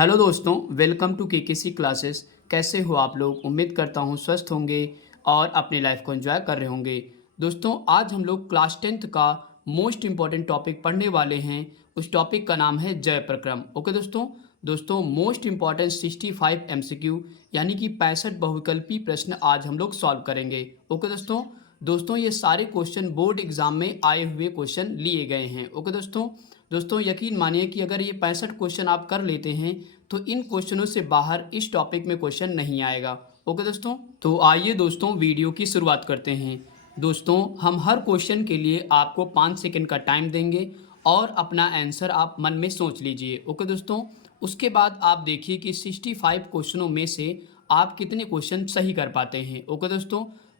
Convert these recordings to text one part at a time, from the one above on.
Hello दोस्तों, welcome to KKC classes. कैसे हो आप लोग? उम्मीद करता हूँ स्वस्थ होंगे और अपनी लाइफ को एंजॉय कर रहे होंगे। दोस्तों, आज हम लोग क्लास 10th का मोस्ट इम्पॉर्टेंट टॉपिक पढ़ने वाले हैं। उस टॉपिक का नाम है जय प्रक्रम। ओके दोस्तों मोस्ट इम्पॉर्टेंट 65 एमसीक्यू यानी कि 65 बहुविकल्पी प्रश्न आज हम लोग सॉल्व करेंगे। ओके दोस्तों ये सारे क्वेश्चन बोर्ड एग्जाम में आए हुए क्वेश्चन लिए गए हैं। ओके दोस्तों यकीन मानिए कि अगर ये 65 क्वेश्चन आप कर लेते हैं तो इन क्वेश्चनों से बाहर इस टॉपिक में क्वेश्चन नहीं आएगा। ओके दोस्तों, तो आइए दोस्तों वीडियो की शुरुआत करते हैं। दोस्तों हम हर क्वेश्चन के लिए आपको 5 सेकंड का टाइम देंगे और अपना आंसर आप मन में सोच लीजिए। ओके दोस्तों, उसके बाद आप देखिए कि 65 क्वेश्चनों में से आप कितने क्वेश्चन सही कर पाते हैं। ओके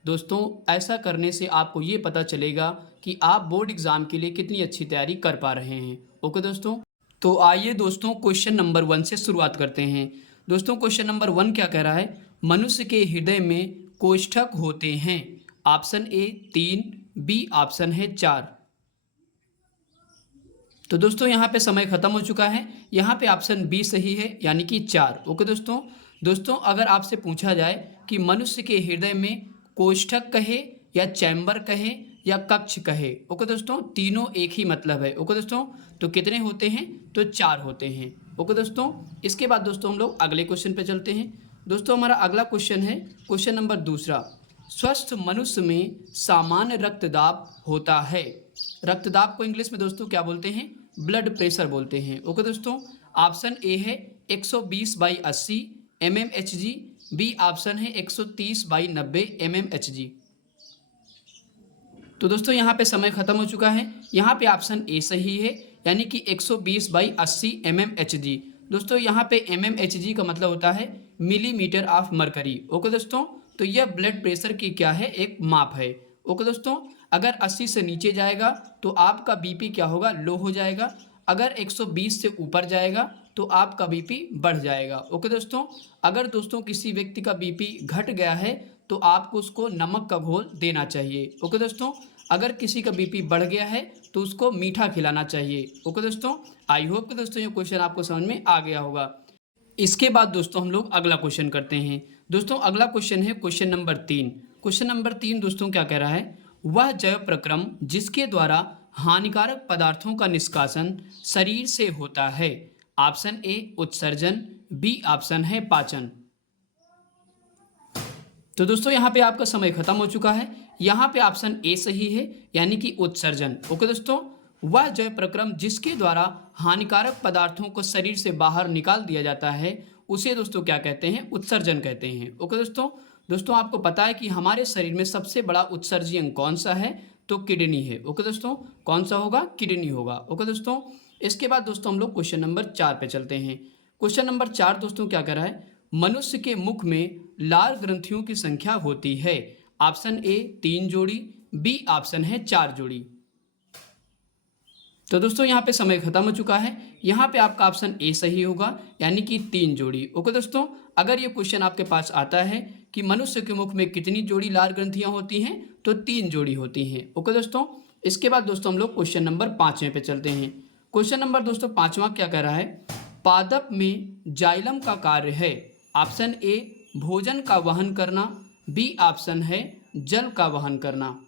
दोस्तों ऐसा करने से आपको ये पता चलेगा कि आप बोर्ड एग्ज़ाम के लिए कितनी अच्छी तैयारी कर पा रहे हैं। ओके दोस्तों, तो आइए दोस्तों क्वेश्चन नंबर 1 से शुरुआत करते हैं। दोस्तों क्वेश्चन नंबर 1 क्या कह रहा है? मनुष्य के हृदय में कोष्ठक होते हैं। ऑप्शन ए 3, बी ऑप्शन है 4। तो दोस्तों यहाँ पे समय खत्म हो चुका है। यहाँ पे ऑप्शन बी सही है यानी कि 4। ओके दोस्तों अगर आपसे पूछा जाए कि मनुष्य के हृदय में कोष्ठक कहे या चैम्बर कहे या कक्ष कहे, ओके दोस्तों तीनों एक ही मतलब है। ओके दोस्तों, तो कितने होते हैं? तो 4 होते हैं। ओके दोस्तों, इसके बाद दोस्तों हम लोग अगले क्वेश्चन पे चलते हैं। दोस्तों हमारा अगला क्वेश्चन है क्वेश्चन नंबर 2। स्वस्थ मनुष्य में सामान्य रक्तदाब होता है। रक्तदाब को इंग्लिश में दोस्तों क्या बोलते हैं? ब्लड प्रेशर बोलते हैं। ओके दोस्तों, ऑप्शन ए है 120/80 mmHg, बी ऑप्शन है 130/90 mmHg। तो दोस्तों यहाँ पे समय खत्म हो चुका है। यहाँ पे ऑप्शन ए सही है यानी कि 120/80 mmHg। दोस्तों यहाँ पे mmHg का मतलब होता है मिलीमीटर ऑफ मरकरी। ओके दोस्तों, तो यह ब्लड प्रेशर की क्या है? एक माप है। ओके दोस्तों, अगर 80 से नीचे जाएगा तो आपका बीपी क्या होगा? लो हो जाएगा। अगर 120 से ऊपर जाएगा तो आपका बीपी बढ़ जाएगा। ओके दोस्तों, अगर दोस्तों किसी व्यक्ति का बीपी घट गया है तो आपको उसको नमक का घोल देना चाहिए। ओके दोस्तों, अगर किसी का बीपी बढ़ गया है तो उसको मीठा खिलाना चाहिए। ओके दोस्तों, आई होप कि दोस्तों ये क्वेश्चन आपको समझ में आ गया होगा। इसके बाद दोस्तों हम लोग अगला क्वेश्चन करते हैं। दोस्तों अगला क्वेश्चन है क्वेश्चन नंबर 3। क्वेश्चन नंबर 3 दोस्तों क्या कह रहा है? वह जैव प्रक्रम जिसके द्वारा हानिकारक पदार्थों का निष्कासन शरीर से होता है। ऑप्शन ए उत्सर्जन, बी ऑप्शन है पाचन। तो दोस्तों यहाँ पे आपका समय खत्म हो चुका है। यहाँ पे ऑप्शन ए सही है यानी कि उत्सर्जन। ओके दोस्तों, वह जैव प्रक्रम जिसके द्वारा हानिकारक पदार्थों को शरीर से बाहर निकाल दिया जाता है उसे दोस्तों क्या कहते हैं? उत्सर्जन कहते हैं। ओके दोस्तों आपको पता है कि हमारे शरीर में सबसे बड़ा उत्सर्जी अंग कौन सा है? तो किडनी है। ओके दोस्तों, कौन सा होगा? किडनी होगा। ओके दोस्तों, इसके बाद दोस्तों हम लोग क्वेश्चन नंबर 4 पे चलते हैं। क्वेश्चन नंबर 4 दोस्तों क्या कह रहा है? मनुष्य के मुख में लाल ग्रंथियों की संख्या होती है। ऑप्शन ए 3 जोड़ी, बी ऑप्शन है 4 जोड़ी। तो दोस्तों यहाँ पे समय खत्म हो चुका है। यहाँ पे आपका ऑप्शन ए सही होगा यानी कि 3 जोड़ी। ओके दोस्तों, अगर ये क्वेश्चन आपके पास आता है कि मनुष्य के मुख में कितनी जोड़ी लाल ग्रंथियां होती हैं तो 3 जोड़ी होती हैं। ओके दोस्तों, इसके बाद दोस्तों हम लोग क्वेश्चन नंबर 5वें पे चलते हैं। क्वेश्चन नंबर दोस्तों 5वां क्या कह रहा है? पादप में जाइलम का कार्य है। ऑप्शन ए भोजन का वहन करना, बी ऑप्शन है जल का वहन करना।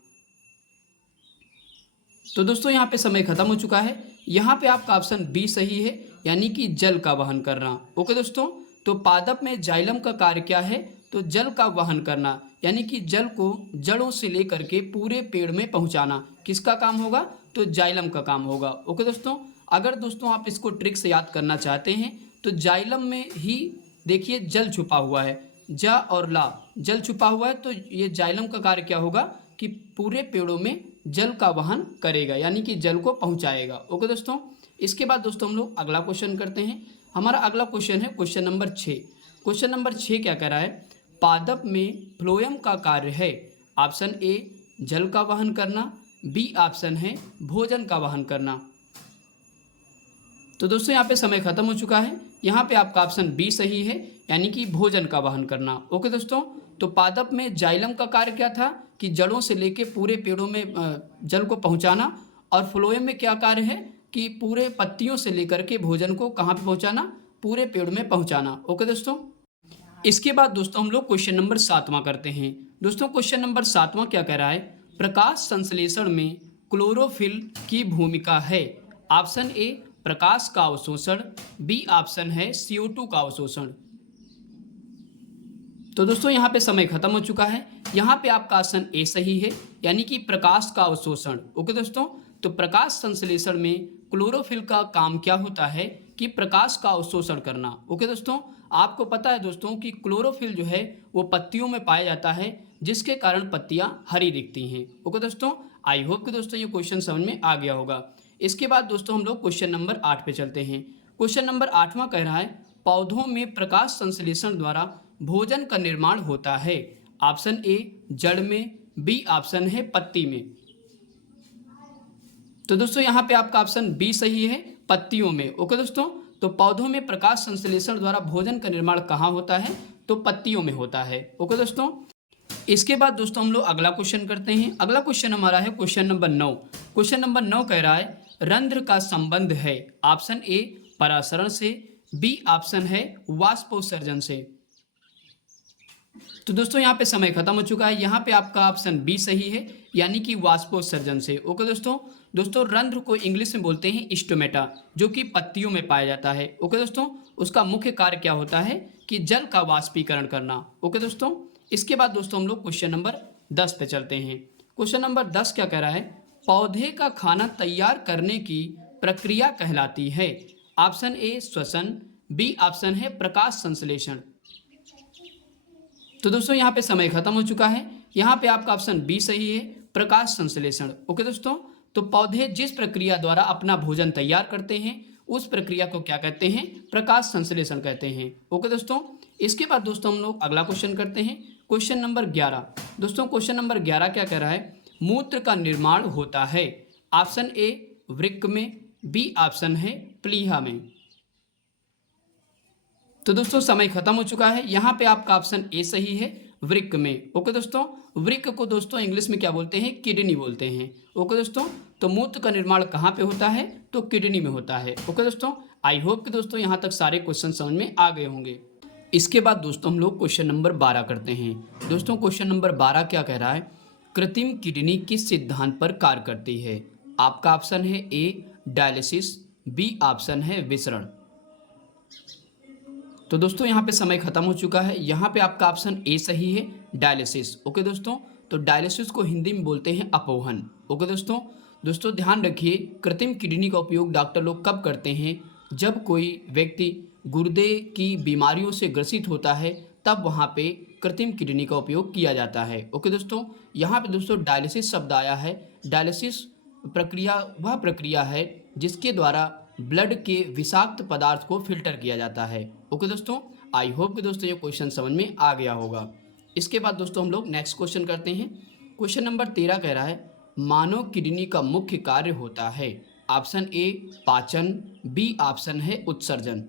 तो दोस्तों यहाँ पे समय खत्म हो चुका है। यहाँ पे आपका ऑप्शन बी सही है यानी कि जल का वहन करना। ओके दोस्तों, तो पादप में जाइलम का कार्य क्या है? तो जल का वहन करना यानी कि जल को जड़ों से लेकर के पूरे पेड़ में पहुँचाना किसका काम होगा? तो जाइलम का काम होगा। ओके दोस्तों, अगर दोस्तों आप इसको ट्रिक से याद करना चाहते हैं तो जाइलम में ही देखिए जल छुपा हुआ है, जा और ला जल छुपा हुआ है। तो ये जाइलम का कार्य क्या होगा कि पूरे पेड़ों में जल का वहन करेगा यानी कि जल को पहुंचाएगा। ओके दोस्तों, इसके बाद दोस्तों हम लोग अगला क्वेश्चन करते हैं। हमारा अगला क्वेश्चन है क्वेश्चन नंबर 6। क्वेश्चन नंबर 6 क्या कह रहा है? पादप में फ्लोएम का कार्य है। ऑप्शन ए जल का वहन करना, बी ऑप्शन है भोजन का वहन करना। तो दोस्तों यहाँ पे समय खत्म हो चुका है। यहाँ पे आपका ऑप्शन बी सही है यानी कि भोजन का वहन करना। ओके दोस्तों, तो पादप में जाइलम का कार्य क्या था कि जड़ों से लेके पूरे पेड़ों में जल को पहुँचाना, और फ्लोएम में क्या कार्य है कि पूरे पत्तियों से लेकर के भोजन को कहाँ पे पहुँचाना? पूरे पेड़ में पहुंचाना। ओके दोस्तों। इसके बाद दोस्तों हम लोग क्वेश्चन नंबर 7वां करते हैं। दोस्तों क्वेश्चन नंबर 7वां क्या कह रहा है, प्रकाश संश्लेषण में क्लोरोफिल की भूमिका है। ऑप्शन ए प्रकाश का अवशोषण, बी ऑप्शन है CO2 का अवशोषण। तो दोस्तों यहाँ पे समय खत्म हो चुका है। यहाँ पे आपका ऑप्शन ए सही है, यानी कि प्रकाश का अवशोषण। ओके दोस्तों, तो प्रकाश संश्लेषण में क्लोरोफिल का काम क्या होता है कि प्रकाश का अवशोषण करना। ओके दोस्तों, आपको पता है दोस्तों कि क्लोरोफिल जो है वो पत्तियों में पाया जाता है, जिसके कारण पत्तियां हरी दिखती हैं। ओके दोस्तों, आई होप कि दोस्तों ये क्वेश्चन समझ में आ गया होगा। इसके बाद दोस्तों हम लोग क्वेश्चन नंबर 8 पे चलते हैं। क्वेश्चन नंबर 8वां कह रहा है, पौधों में प्रकाश संश्लेषण द्वारा भोजन का निर्माण होता है। ऑप्शन ए जड़ में, बी ऑप्शन है पत्ती में। तो दोस्तों यहाँ पे आपका ऑप्शन बी सही है, पत्तियों में। ओके दोस्तों, तो पौधों में प्रकाश संश्लेषण द्वारा भोजन का निर्माण कहाँ होता है, तो पत्तियों में होता है। ओके दोस्तों, इसके बाद दोस्तों हम लोग अगला क्वेश्चन करते हैं। अगला क्वेश्चन हमारा है क्वेश्चन नंबर 9। क्वेश्चन नंबर 9 कह रहा है, रंध्र का संबंध है। ऑप्शन ए परासरण से, बी ऑप्शन है वाष्पोत्सर्जन से। तो दोस्तों यहाँ पे समय खत्म हो चुका है। यहाँ पे आपका ऑप्शन बी सही है, यानी कि वाष्पोत्सर्जन से। ओके दोस्तों रंध्र को इंग्लिश में बोलते हैं स्टोमेटा, जो कि पत्तियों में पाया जाता है। ओके दोस्तों, उसका मुख्य कार्य क्या होता है कि जल का वाष्पीकरण करना। ओके दोस्तों, इसके बाद दोस्तों हम लोग क्वेश्चन नंबर 10 पे चलते हैं। क्वेश्चन नंबर 10 क्या कह रहा है, पौधे का खाना तैयार करने की प्रक्रिया कहलाती है। ऑप्शन ए श्वसन, बी ऑप्शन है प्रकाश संश्लेषण। तो दोस्तों यहाँ पे समय खत्म हो चुका है। यहाँ पे आपका ऑप्शन बी सही है, प्रकाश संश्लेषण। ओके दोस्तों, तो पौधे जिस प्रक्रिया द्वारा अपना भोजन तैयार करते हैं उस प्रक्रिया को क्या कहते हैं, प्रकाश संश्लेषण कहते हैं। ओके दोस्तों, इसके बाद दोस्तों हम लोग अगला क्वेश्चन करते हैं। Question number 11। दोस्तों क्वेश्चन नंबर 11 क्या कह रहा है, मूत्र का निर्माण होता है। ऑप्शन ए वृक्क में, बी ऑप्शन है प्लीहा में। तो दोस्तों समय खत्म हो चुका है। यहाँ पे आपका ऑप्शन ए सही है, वृक्क में। ओके दोस्तों, वृक्क को दोस्तों इंग्लिश में क्या बोलते हैं, किडनी बोलते हैं। ओके दोस्तों, तो मूत्र का निर्माण कहाँ पे होता है, तो किडनी में होता है। ओके दोस्तों, आई होप कि दोस्तों यहाँ तक सारे क्वेश्चन समझ में आ गए होंगे। इसके बाद दोस्तों हम लोग क्वेश्चन नंबर 12 करते हैं। दोस्तों क्वेश्चन नंबर 12 क्या कह रहा है, कृत्रिम किडनी किस सिद्धांत पर कार्य करती है। आपका ऑप्शन है ए डायलिसिस, बी ऑप्शन है विसरण। तो दोस्तों यहाँ पे समय खत्म हो चुका है। यहाँ पे आपका ऑप्शन ए सही है, डायलिसिस। ओके दोस्तों, तो डायलिसिस को हिंदी में बोलते हैं अपोहन। ओके दोस्तों ध्यान रखिए, कृत्रिम किडनी का उपयोग डॉक्टर लोग कब करते हैं, जब कोई व्यक्ति गुर्दे की बीमारियों से ग्रसित होता है, तब वहाँ पे कृत्रिम किडनी का उपयोग किया जाता है। ओके दोस्तों, यहाँ पे दोस्तों डायलिसिस शब्द आया है। डायलिसिस प्रक्रिया वह प्रक्रिया है जिसके द्वारा ब्लड के विषाक्त पदार्थ को फिल्टर किया जाता है। ओके दोस्तों, आई होप कि दोस्तों ये क्वेश्चन समझ में आ गया होगा। इसके बाद दोस्तों हम लोग नेक्स्ट क्वेश्चन करते हैं। क्वेश्चन नंबर 13 कह रहा है, मानव किडनी का मुख्य कार्य होता है। ऑप्शन ए पाचन, बी ऑप्शन है उत्सर्जन।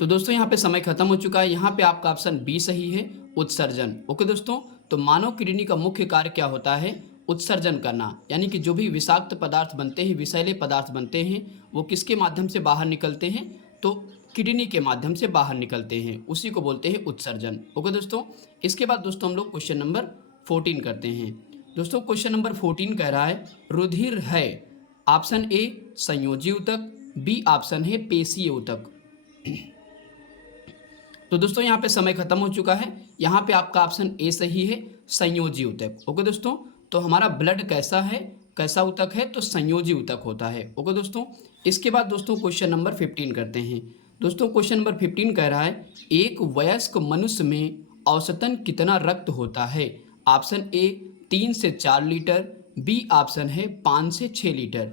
तो दोस्तों यहाँ पे समय खत्म हो चुका है। यहाँ पे आपका ऑप्शन बी सही है, उत्सर्जन। ओके दोस्तों, तो मानव किडनी का मुख्य कार्य क्या होता है, उत्सर्जन करना, यानी कि जो भी विषाक्त पदार्थ बनते हैं, विषैले पदार्थ बनते हैं, वो किसके माध्यम से बाहर निकलते हैं, तो किडनी के माध्यम से बाहर निकलते हैं, उसी को बोलते हैं उत्सर्जन। ओके दोस्तों, इसके बाद दोस्तों हम लोग क्वेश्चन नंबर 14 करते हैं। दोस्तों क्वेश्चन नंबर 14 कह रहा है, रुधिर है। ऑप्शन ए संयोजी ऊतक, बी ऑप्शन है पेशीय ऊतक। तो दोस्तों यहाँ पे समय खत्म हो चुका है। यहाँ पे आपका ऑप्शन ए सही है, संयोजी ऊतक। ओके दोस्तों, तो हमारा ब्लड कैसा है, कैसा ऊतक है, तो संयोजी ऊतक होता है। ओके दोस्तों, इसके बाद दोस्तों क्वेश्चन नंबर 15 करते हैं। दोस्तों क्वेश्चन नंबर 15 कह रहा है, एक वयस्क मनुष्य में औसतन कितना रक्त होता है। ऑप्शन ए 3 से 4 लीटर, बी ऑप्शन है 5 से 6 लीटर।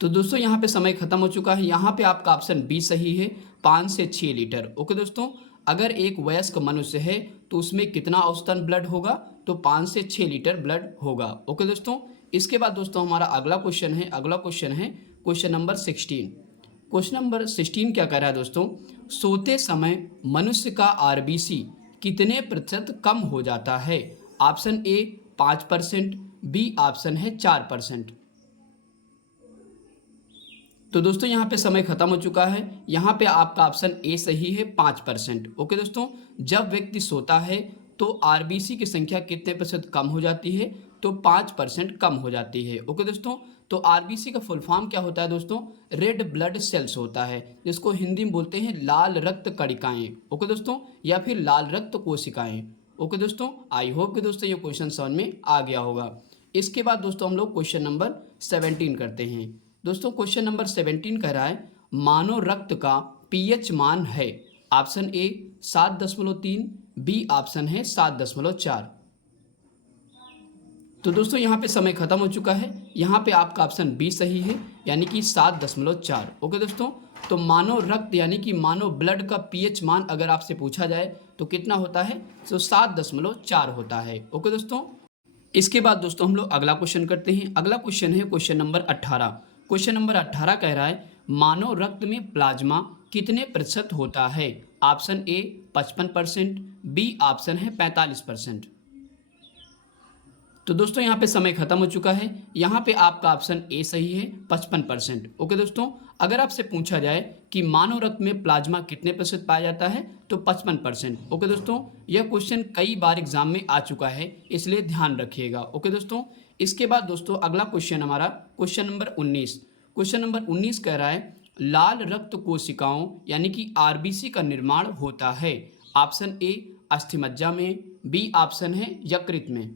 तो दोस्तों यहाँ पे समय खत्म हो चुका है। यहाँ पे आपका ऑप्शन बी सही है, 5 से 6 लीटर। ओके दोस्तों, अगर एक वयस्क मनुष्य है तो उसमें कितना औसतन ब्लड होगा, तो 5 से 6 लीटर ब्लड होगा। ओके दोस्तों, इसके बाद दोस्तों हमारा अगला क्वेश्चन है। अगला क्वेश्चन है क्वेश्चन नंबर 16। क्वेश्चन नंबर 16 क्या कह रहा है दोस्तों, सोते समय मनुष्य का आरबीसी कितने प्रतिशत कम हो जाता है। ऑप्शन ए 5%, बी ऑप्शन है 4%। तो दोस्तों यहाँ पे समय खत्म हो चुका है। यहाँ पे आपका ऑप्शन ए सही है, 5%। ओके दोस्तों, जब व्यक्ति सोता है तो आरबीसी की संख्या कितने प्रतिशत कम हो जाती है? तो 5% कम हो जाती है। ओके दोस्तों, तो आरबीसी का फुल फॉर्म क्या होता है दोस्तों? रेड ब्लड सेल्स होता है, जिसको हिंदी में बोलते हैं लाल रक्त कणिकाएं। ओके दोस्तों, या फिर लाल रक्त कोशिकाएं। ओके दोस्तों, आई होप कि दोस्तों ये क्वेश्चन समझ में आ गया होगा। इसके बाद दोस्तों हम लोग क्वेश्चन नंबर 17 करते हैं। दोस्तों क्वेश्चन नंबर 17 कह रहा है मानव रक्त का पीएच मान है। ऑप्शन ए 7.3, बी ऑप्शन है 7.4। तो दोस्तों यहाँ पे समय खत्म हो चुका है। यहाँ पे आपका ऑप्शन बी सही है, यानी कि 7.4। ओके दोस्तों, तो मानव रक्त यानी कि मानव ब्लड का पीएच मान अगर आपसे पूछा जाए तो कितना होता है? तो 7.4 होता है। ओके दोस्तों, इसके बाद दोस्तों हम लोग अगला क्वेश्चन करते हैं। अगला क्वेश्चन है क्वेश्चन नंबर 18। क्वेश्चन नंबर 18 कह रहा है मानव रक्त में प्लाज्मा कितने प्रतिशत होता है? ऑप्शन ए 55%, बी ऑप्शन है 45%। तो दोस्तों यहाँ पे समय खत्म हो चुका है। यहाँ पे आपका ऑप्शन ए सही है, 55%। ओके दोस्तों, अगर आपसे पूछा जाए कि मानव रक्त में प्लाज्मा कितने प्रतिशत पाया जाता है तो 55%। ओके दोस्तों, यह क्वेश्चन कई बार एग्जाम में आ चुका है, इसलिए ध्यान रखिएगा। ओके दोस्तों, इसके बाद दोस्तों अगला क्वेश्चन हमारा क्वेश्चन नंबर 19। क्वेश्चन नंबर 19 कह रहा है लाल रक्त कोशिकाओं यानी कि आरबीसी का निर्माण होता है। ऑप्शन ए अस्थिमज्जा में, बी ऑप्शन है यकृत में।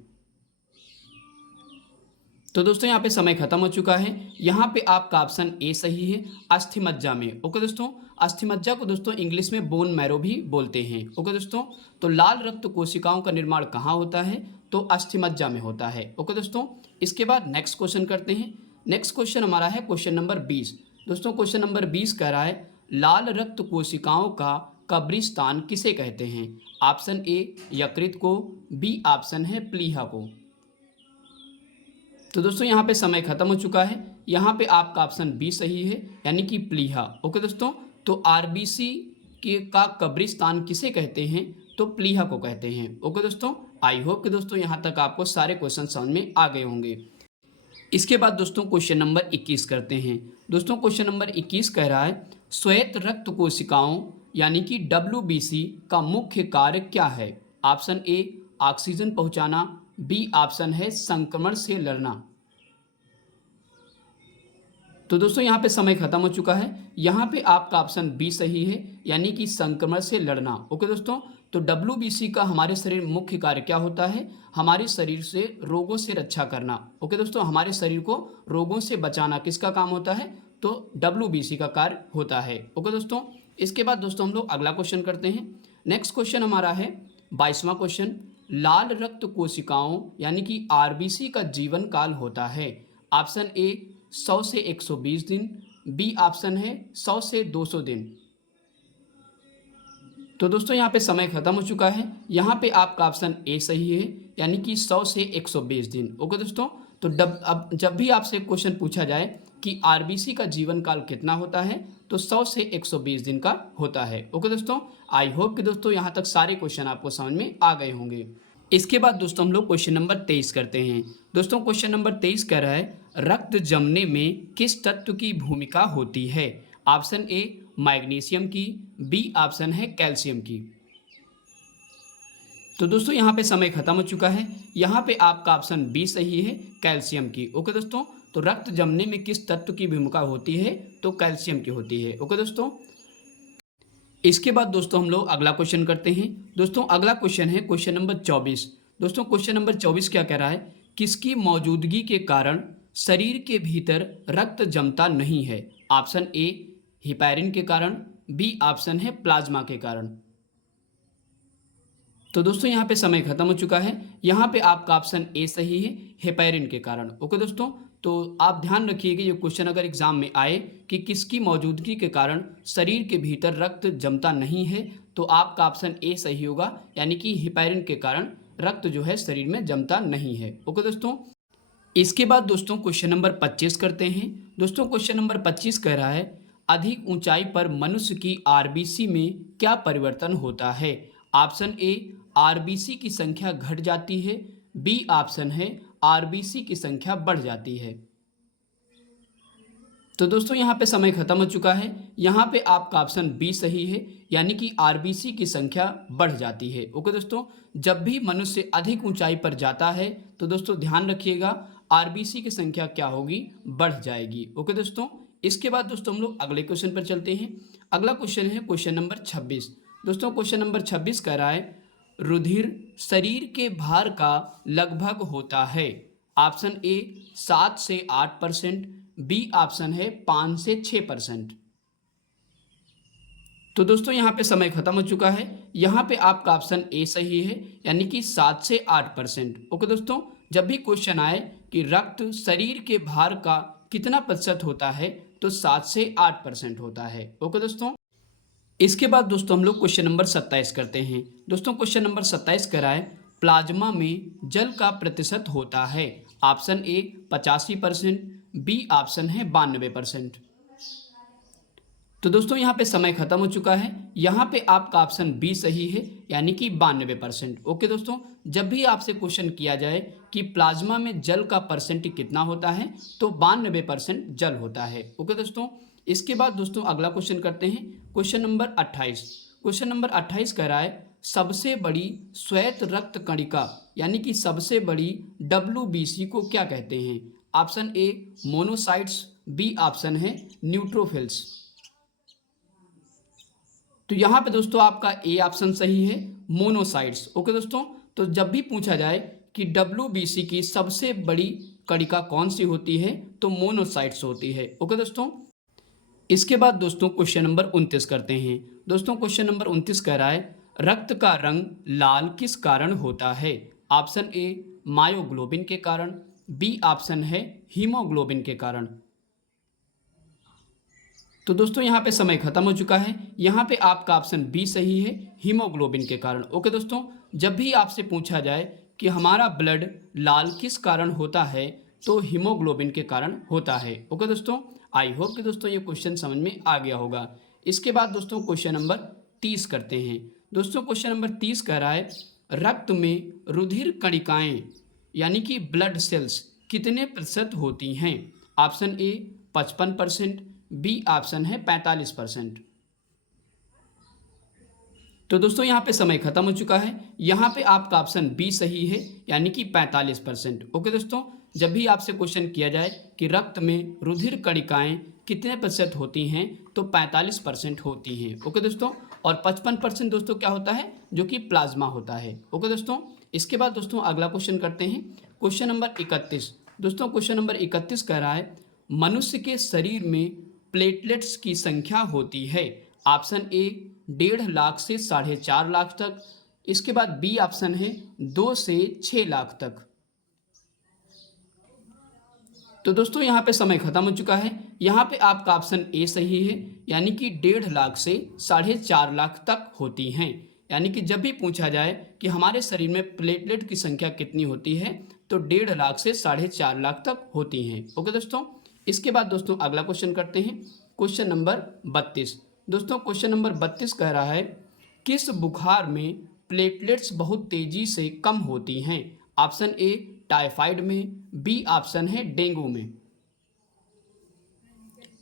तो दोस्तों यहाँ पे समय खत्म हो चुका है। यहाँ पे आपका ऑप्शन ए सही है, अस्थिमज्जा में। ओके दोस्तों, अस्थिमज्जा को दोस्तों इंग्लिश में बोन मैरो भी बोलते हैं। ओके दोस्तों, तो लाल रक्त कोशिकाओं का निर्माण कहाँ होता है? तो अस्थिमज्जा में होता है। ओके दोस्तों, इसके बाद नेक्स्ट क्वेश्चन करते हैं। नेक्स्ट क्वेश्चन हमारा है क्वेश्चन नंबर 20। दोस्तों क्वेश्चन नंबर 20 कह रहा है लाल रक्त कोशिकाओं का कब्रिस्तान किसे कहते हैं? ऑप्शन ए यकृत को, बी ऑप्शन है प्लीहा को। तो दोस्तों यहाँ पे समय खत्म हो चुका है। यहाँ पे आपका ऑप्शन बी सही है, यानी कि प्लीहा। ओके दोस्तों, तो आरबीसी के का कब्रिस्तान किसे कहते हैं? तो प्लीहा को कहते हैं। ओके दोस्तों, आई होप कि दोस्तों यहाँ तक आपको सारे क्वेश्चन समझ में आ गए होंगे। इसके बाद दोस्तों क्वेश्चन नंबर 21 करते हैं। दोस्तों क्वेश्चन नंबर 21 कह रहा है श्वेत रक्त कोशिकाओं यानी कि WBC का मुख्य कार्य क्या है? ऑप्शन ए ऑक्सीजन पहुंचाना, बी ऑप्शन है संक्रमण से लड़ना। तो दोस्तों यहाँ पे समय खत्म हो चुका है। यहाँ पे आपका ऑप्शन बी सही है, यानी कि संक्रमण से लड़ना। ओके दोस्तों, तो WBC का हमारे शरीर में मुख्य कार्य क्या होता है? हमारे शरीर से रोगों से रक्षा करना। ओके दोस्तों, हमारे शरीर को रोगों से बचाना किसका काम होता है? तो WBC का कार्य होता है। ओके दोस्तों, इसके बाद दोस्तों हम लोग अगला क्वेश्चन करते हैं। नेक्स्ट क्वेश्चन हमारा है 22वां क्वेश्चन लाल रक्त कोशिकाओं यानी कि आरबीसी का जीवन काल होता है। ऑप्शन ए 100 से 120 दिन, बी ऑप्शन है 100 से 200 दिन। तो दोस्तों यहाँ पे समय खत्म हो चुका है। यहाँ पे आपका ऑप्शन ए सही है, यानी कि 100 से 120 दिन। ओके दोस्तों, तो अब जब भी आपसे क्वेश्चन पूछा जाए कि आरबीसी का जीवन काल कितना होता है तो 100 से 120 दिन का होता है। ओके दोस्तों, आई होप कि दोस्तों यहाँ तक सारे क्वेश्चन आपको समझ में आ गए होंगे। इसके बाद दोस्तों हम लोग क्वेश्चन नंबर 23 करते हैं। दोस्तों क्वेश्चन नंबर 23 कह रहा है रक्त जमने में किस तत्व की भूमिका होती है? ऑप्शन ए मैग्नीशियम की, बी ऑप्शन है कैल्शियम की। तो दोस्तों यहाँ पे समय खत्म हो चुका है। यहाँ पे आपका ऑप्शन बी सही है, कैल्शियम की। ओके दोस्तों, तो रक्त जमने में किस तत्व की भूमिका होती है? तो कैल्शियम की होती है। ओके दोस्तों, इसके बाद दोस्तों हम लोग अगला क्वेश्चन करते हैं। दोस्तों अगला क्वेश्चन है क्वेश्चन नंबर 24। दोस्तों क्वेश्चन नंबर 24 क्या कह रहा है किसकी मौजूदगी के कारण शरीर के भीतर रक्त जमता नहीं है? ऑप्शन ए हिपैरिन के कारण, बी ऑप्शन है प्लाज्मा के कारण। तो दोस्तों यहाँ पे समय खत्म हो चुका है। यहाँ पे आपका ऑप्शन ए सही है, हेपैरिन के कारण। ओके दोस्तों, तो आप ध्यान रखिएगा ये क्वेश्चन अगर एग्जाम में आए कि किसकी मौजूदगी के कारण शरीर के भीतर रक्त जमता नहीं है तो आपका ऑप्शन ए सही होगा, यानी कि हिपैरिन के कारण रक्त जो है शरीर में जमता नहीं है। ओके दोस्तों, इसके बाद दोस्तों क्वेश्चन नंबर 25 करते हैं। दोस्तों क्वेश्चन नंबर 25 कह रहा है अधिक ऊंचाई पर मनुष्य की आरबीसी में क्या परिवर्तन होता है? ऑप्शन ए आरबीसी की संख्या घट जाती है, बी ऑप्शन है आरबीसी की संख्या बढ़ जाती है। तो दोस्तों यहाँ पे समय खत्म हो चुका है। यहाँ पे आपका ऑप्शन बी सही है, यानी कि आरबीसी की संख्या बढ़ जाती है। ओके दोस्तों, जब भी मनुष्य अधिक ऊंचाई पर जाता है तो दोस्तों ध्यान रखिएगा आरबीसी की संख्या क्या होगी, बढ़ जाएगी। ओके दोस्तों, इसके बाद दोस्तों हम लोग अगले क्वेश्चन पर चलते हैं। अगला क्वेश्चन है क्वेश्चन नंबर 26। दोस्तों क्वेश्चन नंबर 26 कह रहा है रुधिर शरीर के भार का लगभग होता है। ऑप्शन ए 7 से 8%, बी ऑप्शन है 5 से 6%। तो दोस्तों यहाँ पे समय खत्म हो चुका है। यहाँ पे आपका ऑप्शन ए सही है, यानी कि 7 से 8%। ओके दोस्तों, जब भी क्वेश्चन आए कि रक्त शरीर के भार का कितना प्रतिशत होता है तो 7 से 8% होता है। ओके दोस्तों, इसके बाद दोस्तों हम लोग क्वेश्चन नंबर 27 करते हैं। दोस्तों क्वेश्चन नंबर 27 कराए प्लाज्मा में जल का प्रतिशत होता है। ऑप्शन ए 85%, बी ऑप्शन है 92%। तो दोस्तों यहाँ पे समय खत्म हो चुका है। यहाँ पे आपका ऑप्शन बी सही है, यानी कि 92%। ओके दोस्तों, जब भी आपसे क्वेश्चन किया जाए कि प्लाज्मा में जल का परसेंट कितना होता है तो 92% जल होता है। ओके दोस्तों, इसके बाद दोस्तों अगला क्वेश्चन करते हैं क्वेश्चन नंबर 28। क्वेश्चन नंबर 28 कह रहा है सबसे बड़ी श्वेत रक्त कणिका यानी कि सबसे बड़ी WBC को क्या कहते हैं। Option A monocytes, B option है न्यूट्रोफिल्स। तो यहाँ पे दोस्तों आपका ए ऑप्शन सही है, मोनोसाइट्स। ओके दोस्तों, तो जब भी पूछा जाए कि WBC की सबसे बड़ी कणिका कौन सी होती है तो मोनोसाइट्स होती है। ओके दोस्तों, इसके बाद दोस्तों क्वेश्चन नंबर 29 करते हैं। दोस्तों क्वेश्चन नंबर 29 कह रहा है रक्त का रंग लाल किस कारण होता है। ऑप्शन ए मायोग्लोबिन के कारण, बी ऑप्शन है हीमोग्लोबिन के कारण। तो दोस्तों यहाँ पे समय खत्म हो चुका है। यहाँ पे आपका ऑप्शन बी सही है, हीमोग्लोबिन के कारण। ओके दोस्तों, जब भी आपसे पूछा जाए कि हमारा ब्लड लाल किस कारण होता है तो हीमोग्लोबिन के कारण होता है। ओके दोस्तों, आई होप कि दोस्तों ये क्वेश्चन समझ में आ गया होगा। इसके बाद दोस्तों क्वेश्चन नंबर 30 करते हैं। दोस्तों क्वेश्चन नंबर 30 कह रहा है रक्त में रुधिर कणिकाएं यानी कि ब्लड सेल्स कितने प्रतिशत होती हैं। ऑप्शन ए 55%, बी ऑप्शन है 45%। तो दोस्तों यहाँ पे समय खत्म हो चुका है। यहाँ पे आपका ऑप्शन बी सही है, यानी कि 45%। ओके दोस्तों, जब भी आपसे क्वेश्चन किया जाए कि रक्त में रुधिर कणिकाएं कितने प्रतिशत होती हैं तो 45% होती हैं। ओके दोस्तों, और 55% दोस्तों क्या होता है, जो कि प्लाज्मा होता है। ओके दोस्तों, इसके बाद दोस्तों अगला क्वेश्चन करते हैं क्वेश्चन नंबर 31। दोस्तों क्वेश्चन नंबर 31 कह रहा है मनुष्य के शरीर में प्लेटलेट्स की संख्या होती है। ऑप्शन ए 1.5 लाख से 4.5 लाख तक, इसके बाद बी ऑप्शन है 2 से 6 लाख तक। तो दोस्तों यहाँ पे समय खत्म हो चुका है। यहाँ पे आपका ऑप्शन ए सही है, यानी कि 1.5 लाख से 4.5 लाख तक होती हैं। यानी कि जब भी पूछा जाए कि हमारे शरीर में प्लेटलेट की संख्या कितनी होती है तो 1.5 लाख से 4.5 लाख तक होती हैं। ओके दोस्तों, इसके बाद दोस्तों अगला क्वेश्चन करते हैं क्वेश्चन नंबर 32। दोस्तों क्वेश्चन नंबर 32 कह रहा है किस बुखार में प्लेटलेट्स बहुत तेजी से कम होती हैं। ऑप्शन ए टाइफाइड में, बी ऑप्शन है डेंगू में।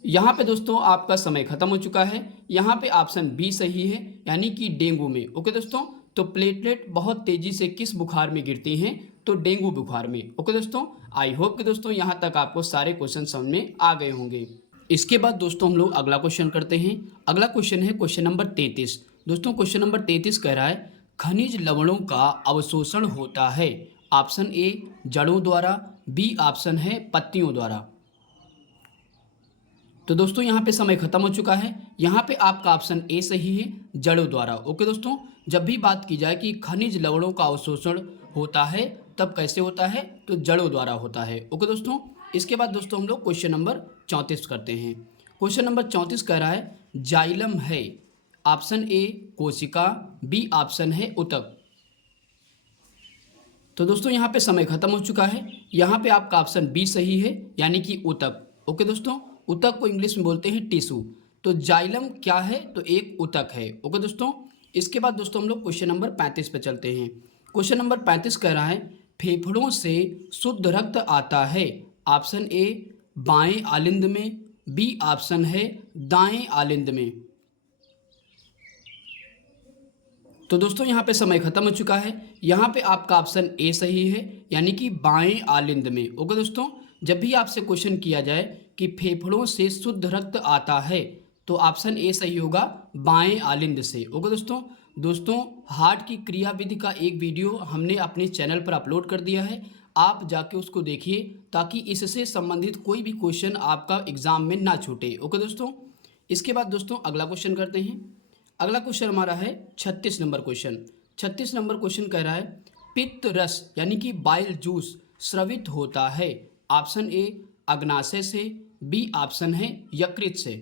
यहाँ पे दोस्तों आपका समय खत्म हो चुका है। यहाँ पे ऑप्शन बी सही है, यानी कि डेंगू में। ओके दोस्तों, तो प्लेटलेट बहुत तेजी से किस बुखार में गिरती हैं तो डेंगू बुखार में। ओके दोस्तों, आई होप कि दोस्तों यहाँ तक आपको सारे क्वेश्चन समझ में आ गए होंगे। इसके बाद दोस्तों हम लोग अगला क्वेश्चन करते हैं। अगला क्वेश्चन है क्वेश्चन नंबर 33। दोस्तों क्वेश्चन नंबर 33 कह रहा है खनिज लवणों का अवशोषण होता है। ऑप्शन ए जड़ों द्वारा, बी ऑप्शन है पत्तियों द्वारा। तो दोस्तों यहाँ पे समय खत्म हो चुका है। यहाँ पे आपका ऑप्शन ए सही है, जड़ों द्वारा। ओके दोस्तों, जब भी बात की जाए कि खनिज लवणों का अवशोषण होता है तब कैसे होता है तो जड़ों द्वारा होता है। ओके दोस्तों, इसके बाद दोस्तों हम लोग क्वेश्चन नंबर 34 करते हैं। क्वेश्चन नंबर 34 कह रहा है जाइलम है। ऑप्शन ए कोशिका, बी ऑप्शन है उतक। तो दोस्तों यहाँ पे समय खत्म हो चुका है। यहाँ पे आपका ऑप्शन बी सही है, यानी कि उतक। ओके दोस्तों, उतक को इंग्लिश में बोलते हैं टिश्यू। तो जाइलम क्या है तो एक उतक है। ओके दोस्तों, इसके बाद दोस्तों हम लोग क्वेश्चन नंबर 35 पे चलते हैं। क्वेश्चन नंबर 35 कह रहा है फेफड़ों से शुद्ध रक्त आता है। ऑप्शन ए बाएं आलिंद में, बी ऑप्शन है दाएं आलिंद में। तो दोस्तों यहाँ पे समय खत्म हो चुका है। यहाँ पे आपका ऑप्शन ए सही है, यानी कि बाएं आलिंद में। ओके दोस्तों, जब भी आपसे क्वेश्चन किया जाए कि फेफड़ों से शुद्ध रक्त आता है, तो ऑप्शन ए सही होगा, बाएं आलिंद से। ओके दोस्तों हार्ट की क्रिया विधि का एक वीडियो हमने अपने चैनल पर अपलोड कर दिया है, आप जाके उसको देखिए ताकि इससे संबंधित कोई भी क्वेश्चन आपका एग्जाम में ना छूटे। ओके दोस्तों, इसके बाद दोस्तों अगला क्वेश्चन करते हैं। अगला क्वेश्चन हमारा है 36 नंबर क्वेश्चन। 36 नंबर क्वेश्चन कह रहा है पित्त रस यानी कि बाइल जूस स्रवित होता है। ऑप्शन ए अग्नाशय से, बी ऑप्शन है यकृत से।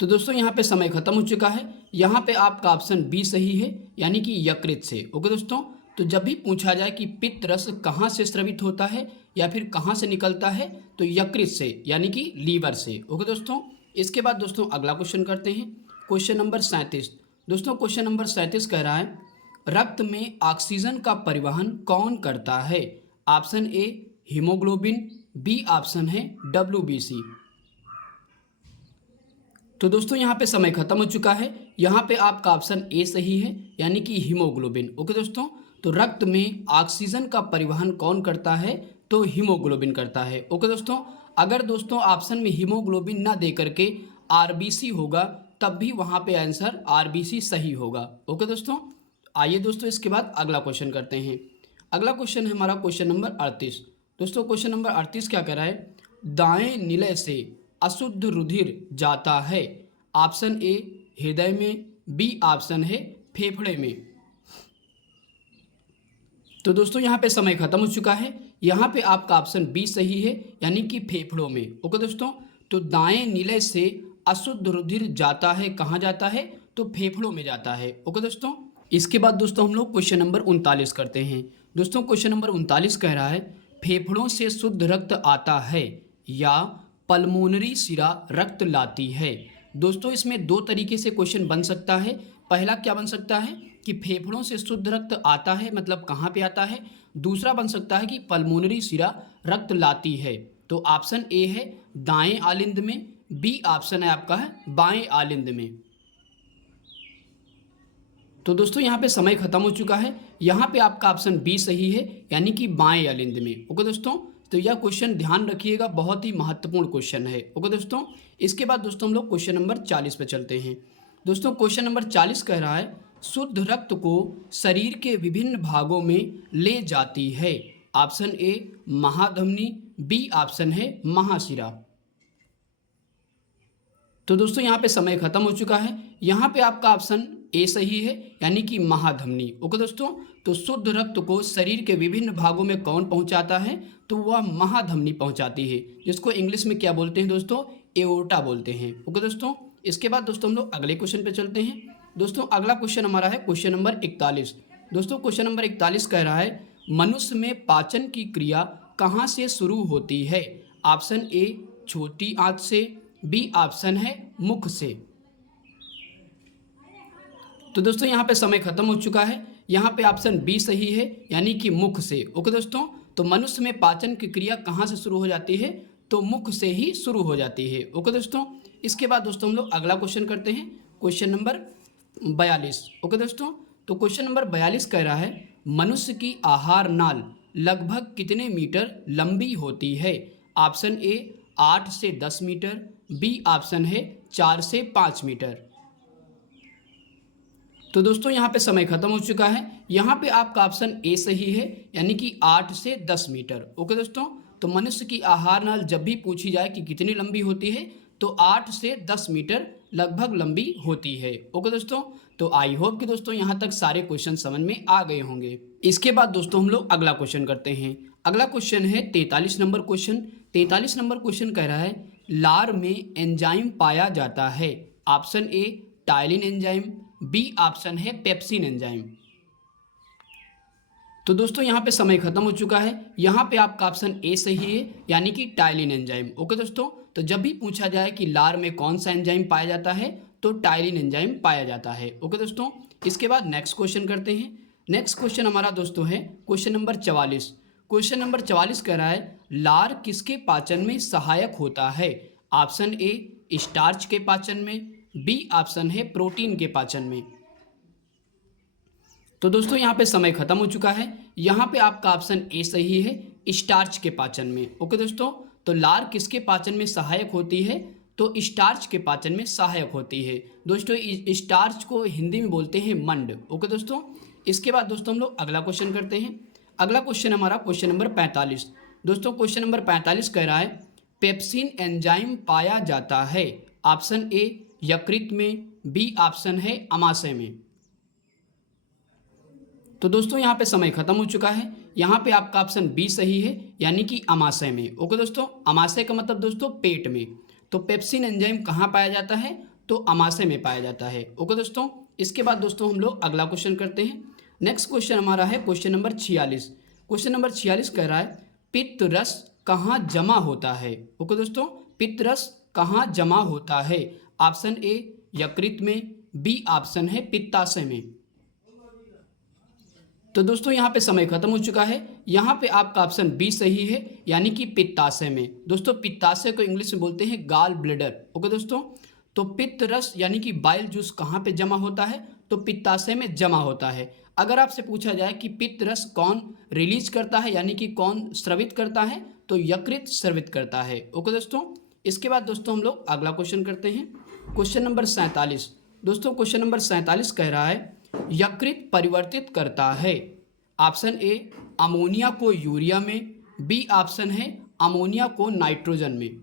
तो दोस्तों यहाँ पे समय खत्म हो चुका है। यहाँ पे आपका ऑप्शन बी सही है, यानी कि यकृत से। ओके दोस्तों, तो जब भी पूछा जाए कि पित्त रस कहाँ से स्रवित होता है या फिर कहाँ से निकलता है, तो यकृत से यानी कि लीवर से। ओके दोस्तों, इसके बाद दोस्तों अगला क्वेश्चन करते हैं, क्वेश्चन नंबर 37। दोस्तों क्वेश्चन नंबर 37 कह रहा है रक्त में ऑक्सीजन का परिवहन कौन करता है। Option A haemoglobin, B option है WBC। तो दोस्तों यहाँ पे समय खत्म हो चुका है। यहाँ पे आपका ऑप्शन ए सही है, यानी कि हीमोग्लोबिन। ओके दोस्तों, तो रक्त में ऑक्सीजन का परिवहन कौन करता है, तो हीमोग्लोबिन करता है। ओके दोस्तों, अगर दोस्तों ऑप्शन में हीमोग्लोबिन ना दे करके RBC होगा, तब भी वहाँ पे आंसर RBC सही होगा। ओके दोस्तों, आइए दोस्तों इसके बाद अगला क्वेश्चन करते हैं। अगला क्वेश्चन है हमारा क्वेश्चन नंबर 38। दोस्तों क्वेश्चन नंबर 38 क्या कह रहा है दाएं निलय से अशुद्ध रुधिर जाता है। ऑप्शन ए हृदय में, बी ऑप्शन है फेफड़े में। तो दोस्तों यहाँ पे समय खत्म हो चुका है। यहाँ पे आपका ऑप्शन बी सही है, यानी कि फेफड़ों में। ओके दोस्तों, तो दाएं निलय से अशुद्ध रुधिर जाता है, कहाँ जाता है, तो फेफड़ों में जाता है। ओके दोस्तों, इसके बाद दोस्तों हम लोग क्वेश्चन नंबर 39 करते हैं। दोस्तों क्वेश्चन नंबर 39 कह रहा है फेफड़ों से शुद्ध रक्त आता है या पल्मोनरी शिरा रक्त लाती है। दोस्तों इसमें दो तरीके से क्वेश्चन बन सकता है। पहला क्या बन सकता है कि फेफड़ों से शुद्ध रक्त आता है, मतलब कहाँ पे आता है। दूसरा बन सकता है कि पल्मोनरी शिरा रक्त लाती है। तो ऑप्शन ए है दाएं आलिंद में, बी ऑप्शन है आपका है बाएं आलिंद में। तो दोस्तों यहाँ पे समय खत्म हो चुका है। यहाँ पे आपका ऑप्शन बी सही है, यानी कि बाएं आलिंद में। ओके दोस्तों, तो यह क्वेश्चन ध्यान रखिएगा, बहुत ही महत्वपूर्ण क्वेश्चन है। ओके दोस्तों, इसके बाद दोस्तों हम लोग क्वेश्चन नंबर 40 पे चलते हैं। दोस्तों क्वेश्चन नंबर 40 कह रहा है शुद्ध रक्त को शरीर के विभिन्न भागों में ले जाती है। ऑप्शन ए महाधमनी, बी ऑप्शन है महाशिरा। तो दोस्तों यहाँ पे समय खत्म हो चुका है। यहाँ पे आपका ऑप्शन ए सही है, यानी कि महाधमनी। ओके दोस्तों, तो शुद्ध रक्त को शरीर के विभिन्न भागों में कौन पहुंचाता है, तो वह महाधमनी पहुंचाती है, जिसको इंग्लिश में क्या बोलते हैं दोस्तों, एओर्टा बोलते हैं। ओके दोस्तों, इसके बाद दोस्तों हम लोग अगले क्वेश्चन पे चलते हैं। दोस्तों अगला क्वेश्चन हमारा है क्वेश्चन नंबर 41। दोस्तों क्वेश्चन नंबर 41 कह रहा है मनुष्य में पाचन की क्रिया कहाँ से शुरू होती है। ऑप्शन ए छोटी आंत से, बी ऑप्शन है मुख से। तो दोस्तों यहाँ पे समय खत्म हो चुका है। यहाँ पे ऑप्शन बी सही है, यानी कि मुख से। ओके दोस्तों, तो मनुष्य में पाचन की क्रिया कहाँ से शुरू हो जाती है, तो मुख से ही शुरू हो जाती है। ओके दोस्तों, इसके बाद दोस्तों हम लोग अगला क्वेश्चन करते हैं, क्वेश्चन नंबर 42। ओके दोस्तों, तो क्वेश्चन नंबर 42 कह रहा है मनुष्य की आहार नाल लगभग कितने मीटर लंबी होती है। ऑप्शन ए 8 से 10 मीटर, बी ऑप्शन है 4 से 5 मीटर। तो दोस्तों यहाँ पे समय खत्म हो चुका है। यहाँ पे आपका ऑप्शन ए सही है, यानी कि 8 से 10 मीटर। ओके दोस्तों, तो मनुष्य की आहार नाल जब भी पूछी जाए कि कितनी लंबी होती है, तो 8 से 10 मीटर लगभग लंबी होती है। ओके दोस्तों, तो आई होप कि दोस्तों यहाँ तक सारे क्वेश्चन समझ में आ गए होंगे। इसके बाद दोस्तों हम लोग अगला क्वेश्चन करते हैं। अगला क्वेश्चन है 43 नंबर क्वेश्चन। 43 नंबर क्वेश्चन कह रहा है लार में एंजाइम पाया जाता है। Option A ptyalin enzyme, B option है पेप्सिन एंजाइम। तो दोस्तों यहाँ पे समय खत्म हो चुका है। यहाँ पे आपका ऑप्शन ए सही है, यानी कि टाइलिन एंजाइम। ओके दोस्तों, तो जब भी पूछा जाए कि लार में कौन सा एंजाइम पाया जाता है, तो टाइलिन एंजाइम पाया जाता है। ओके दोस्तों, इसके बाद नेक्स्ट क्वेश्चन करते हैं। नेक्स्ट क्वेश्चन हमारा दोस्तों है क्वेश्चन नंबर 44। क्वेश्चन नंबर 44 कह रहा है लार किसके पाचन में सहायक होता है? ऑप्शन ए स्टार्च के पाचन में, बी ऑप्शन है प्रोटीन के पाचन में। तो दोस्तों यहाँ पे समय खत्म हो चुका है। यहाँ पे आपका ऑप्शन ए सही है, स्टार्च के पाचन में। ओके दोस्तों, तो लार किसके पाचन में सहायक होती है? तो स्टार्च के पाचन में सहायक होती है। दोस्तों स्टार्च को हिंदी में बोलते हैं मंड। ओके दोस्तों, इसके बाद दोस्तों हम लोग अगला क्वेश्चन करते हैं। अगला क्वेश्चन हमारा क्वेश्चन नंबर 45। दोस्तों क्वेश्चन नंबर 45 कह रहा है पेप्सिन एंजाइम पाया जाता है ऑप्शन ए यकृत में, बी ऑप्शन है अमाशय में। तो दोस्तों यहाँ पे समय खत्म हो चुका है। यहाँ पे आपका ऑप्शन बी सही है, यानी कि अमाशय में। ओके दोस्तों, अमाशय का मतलब दोस्तों पेट में। तो पेप्सिन एंजाइम कहाँ पाया जाता है? तो अमाशय में पाया जाता है। ओके दोस्तों, इसके बाद दोस्तों हम लोग अगला क्वेश्चन करते हैं। नेक्स्ट क्वेश्चन हमारा है क्वेश्चन नंबर 46। क्वेश्चन नंबर 46 कह रहा है पित्त रस कहाँ जमा होता है? ओके दोस्तों, पित्त रस कहाँ जमा होता है? ऑप्शन ए यकृत में, बी ऑप्शन है पित्ताशय में। तो दोस्तों यहाँ पे समय खत्म हो चुका है। यहाँ पे आपका ऑप्शन बी सही है, यानी कि पित्ताशय में। दोस्तों पित्ताशय को इंग्लिश में बोलते हैं गाल ब्लैडर। ओके दोस्तों, तो पित्त रस यानी कि बाइल जूस कहाँ पे जमा होता है? तो पित्ताशय में जमा होता है। अगर आपसे पूछा जाए कि पित्त रस कौन रिलीज करता है, यानी कि कौन स्रवित करता है, तो यकृत स्रवित करता है। ओके दोस्तों, इसके बाद दोस्तों हम लोग अगला क्वेश्चन करते हैं। Question number 47। दोस्तों क्वेश्चन नंबर 47 कह रहा है यकृत परिवर्तित करता है ऑप्शन ए अमोनिया को यूरिया में, बी ऑप्शन है अमोनिया को नाइट्रोजन में।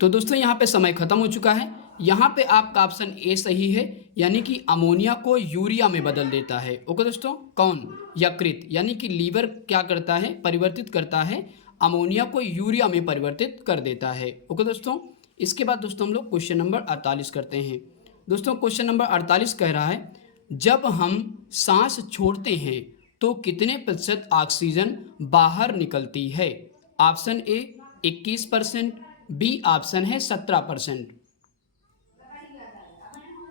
तो दोस्तों यहाँ पे समय खत्म हो चुका है। यहाँ पे आपका ऑप्शन ए सही है, यानी कि अमोनिया को यूरिया में बदल देता है। ओके दोस्तों, कौन? यकृत, यानी कि लीवर क्या करता है? परिवर्तित करता है, अमोनिया को यूरिया में परिवर्तित कर देता है। ओके दोस्तों, इसके बाद दोस्तों हम लोग क्वेश्चन नंबर 48 करते हैं। दोस्तों क्वेश्चन नंबर 48 कह रहा है जब हम सांस छोड़ते हैं तो कितने प्रतिशत ऑक्सीजन बाहर निकलती है? ऑप्शन ए 21%, बी ऑप्शन है 17%।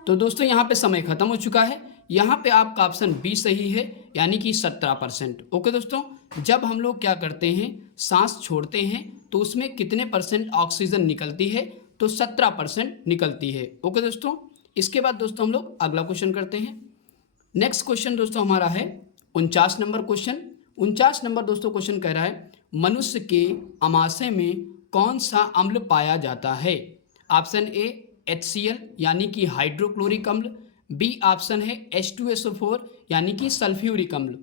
तो दोस्तों यहाँ पे समय खत्म हो चुका है। यहाँ पे आपका ऑप्शन बी सही है, यानी कि 17%। ओके दोस्तों, जब हम लोग क्या करते हैं, सांस छोड़ते हैं तो उसमें कितने परसेंट ऑक्सीजन निकलती है? तो 17% निकलती है। ओके दोस्तों, इसके बाद दोस्तों हम लोग अगला क्वेश्चन करते हैं। नेक्स्ट क्वेश्चन दोस्तों हमारा है 49 नंबर क्वेश्चन। 49 नंबर दोस्तों क्वेश्चन कह रहा है मनुष्य के अमाशय में कौन सा अम्ल पाया जाता है? ऑप्शन ए HCl यानी कि हाइड्रोक्लोरिक अम्ल, बी ऑप्शन है H2SO4 यानी कि सल्फ्यूरिक अम्ल।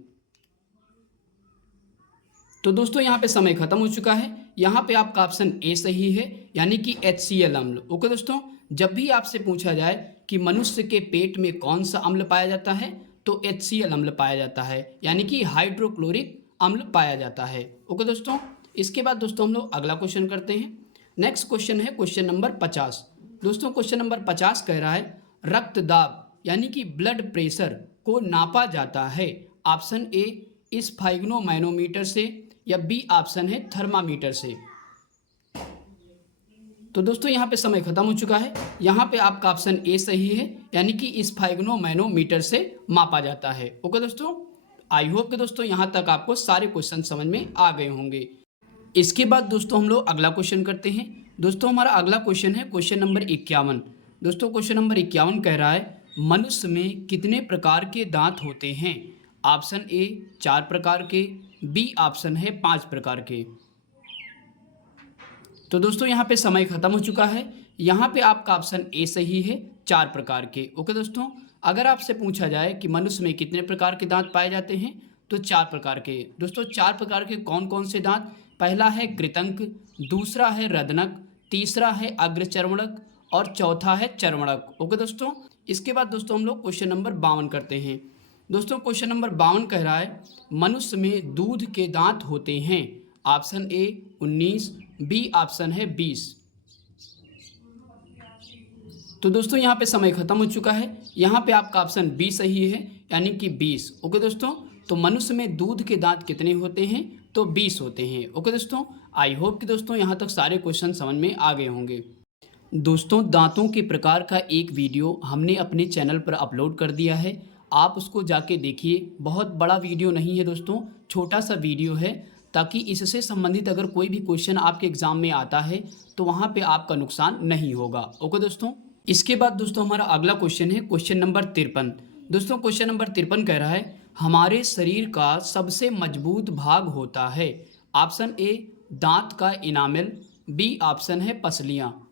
तो दोस्तों यहाँ पे समय खत्म हो चुका है। यहाँ पे आपका ऑप्शन ए सही है, यानी कि HCl अम्ल। ओके दोस्तों, जब भी आपसे पूछा जाए कि मनुष्य के पेट में कौन सा अम्ल पाया जाता है, तो HCl अम्ल पाया जाता है, यानी कि हाइड्रोक्लोरिक अम्ल पाया जाता है। ओके दोस्तों, इसके बाद दोस्तों हम लोग अगला क्वेश्चन करते हैं। नेक्स्ट क्वेश्चन है क्वेश्चन नंबर 50। दोस्तों क्वेश्चन नंबर 50 कह रहा है रक्तदाब यानी कि ब्लड प्रेशर को नापा जाता है। ऑप्शन ए स्फाइग्नोमैनोमीटर से, या बी ऑप्शन है थर्मामीटर से। तो दोस्तों यहाँ पे समय खत्म हो चुका है। यहाँ पे आपका ऑप्शन ए सही है, यानी कि स्फाइग्नोमैनोमीटर से मापा जाता है। ओके दोस्तों, आई होप कि दोस्तों यहाँ तक आपको सारे क्वेश्चन समझ में आ गए होंगे। इसके बाद दोस्तों हम लोग अगला क्वेश्चन करते हैं। दोस्तों हमारा अगला क्वेश्चन है क्वेश्चन नंबर 51। दोस्तों क्वेश्चन नंबर 51 कह रहा है मनुष्य में कितने प्रकार के दांत होते हैं? ऑप्शन ए 4 प्रकार के, बी ऑप्शन है 5 प्रकार के। तो दोस्तों यहाँ पे समय खत्म हो चुका है। यहाँ पे आपका ऑप्शन ए सही है, 4 प्रकार के। ओके दोस्तों, अगर आपसे पूछा जाए कि मनुष्य में कितने प्रकार के दांत पाए जाते हैं, तो 4 प्रकार के। दोस्तों 4 प्रकार के कौन कौन से दांत? पहला है कृतंक, दूसरा है रदनक, तीसरा है अग्रचर्वणक और चौथा है चर्वणक। ओके दोस्तों, इसके बाद दोस्तों हम लोग क्वेश्चन नंबर 52 करते हैं। दोस्तों क्वेश्चन नंबर 52 कह रहा है मनुष्य में दूध के दांत होते हैं। ऑप्शन ए 19, बी ऑप्शन है 20। तो दोस्तों यहाँ पे समय खत्म हो चुका है। यहाँ पे आपका ऑप्शन बी सही है, यानी कि 20। ओके दोस्तों, तो मनुष्य में दूध के दांत कितने होते हैं? तो 20 होते हैं। ओके दोस्तों, आई होप कि दोस्तों यहाँ तक सारे क्वेश्चन समझ में आ गए होंगे। दोस्तों दांतों के प्रकार का एक वीडियो हमने अपने चैनल पर अपलोड कर दिया है। आप उसको जाके देखिए। बहुत बड़ा वीडियो नहीं है दोस्तों, छोटा सा वीडियो है, ताकि इससे संबंधित अगर कोई भी क्वेश्चन आपके एग्ज़ाम में आता है तो वहाँ पे आपका नुकसान नहीं होगा। ओके दोस्तों। इसके बाद दोस्तों हमारा अगला क्वेश्चन है क्वेश्चन नंबर 53। दोस्तों क्वेश्चन नंबर 53 कह रहा है हमारे शरीर का सबसे मजबूत भाग होता है। ऑप्शन ए दांत का इनामेल, बी ऑप्शन है पसलियाँ।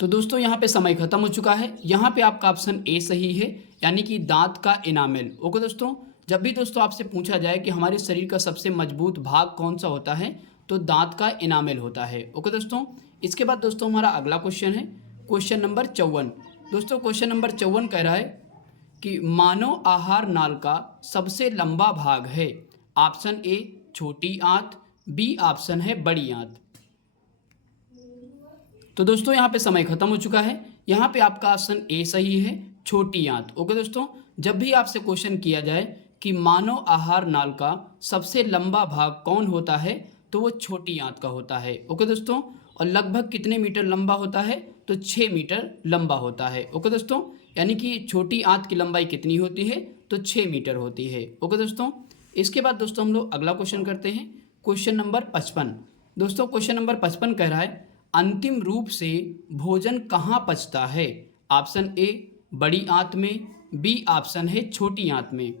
तो दोस्तों यहाँ पे समय खत्म हो चुका है। यहाँ पे आपका ऑप्शन ए सही है, यानी कि दांत का इनामेल। ओके दोस्तों, जब भी दोस्तों आपसे पूछा जाए कि हमारे शरीर का सबसे मजबूत भाग कौन सा होता है तो दांत का इनामेल होता है। ओके दोस्तों। इसके बाद दोस्तों हमारा अगला क्वेश्चन है क्वेश्चन नंबर 54। दोस्तों क्वेश्चन नंबर 54 कह रहा है कि मानव आहार नाल का सबसे लंबा भाग है। ऑप्शन ए छोटी आंत, बी ऑप्शन है बड़ी आंत। तो दोस्तों यहाँ पे समय खत्म हो चुका है। यहाँ पे आपका ऑप्शन ए सही है, छोटी आंत। ओके दोस्तों, जब भी आपसे क्वेश्चन किया जाए कि मानव आहार नाल का सबसे लंबा भाग कौन होता है तो वो छोटी आंत का होता है। ओके दोस्तों, और लगभग कितने मीटर लंबा होता है तो 6 मीटर लंबा होता है। ओके दोस्तों, यानी कि छोटी आंत की लंबाई कितनी होती है तो 6 मीटर होती है। ओके दोस्तों। इसके बाद दोस्तों हम लोग अगला क्वेश्चन करते हैं क्वेश्चन नंबर 55। दोस्तों क्वेश्चन नंबर 55 कह रहा है अंतिम रूप से भोजन कहाँ पचता है। ऑप्शन ए बड़ी आंत में, बी ऑप्शन है छोटी आंत में।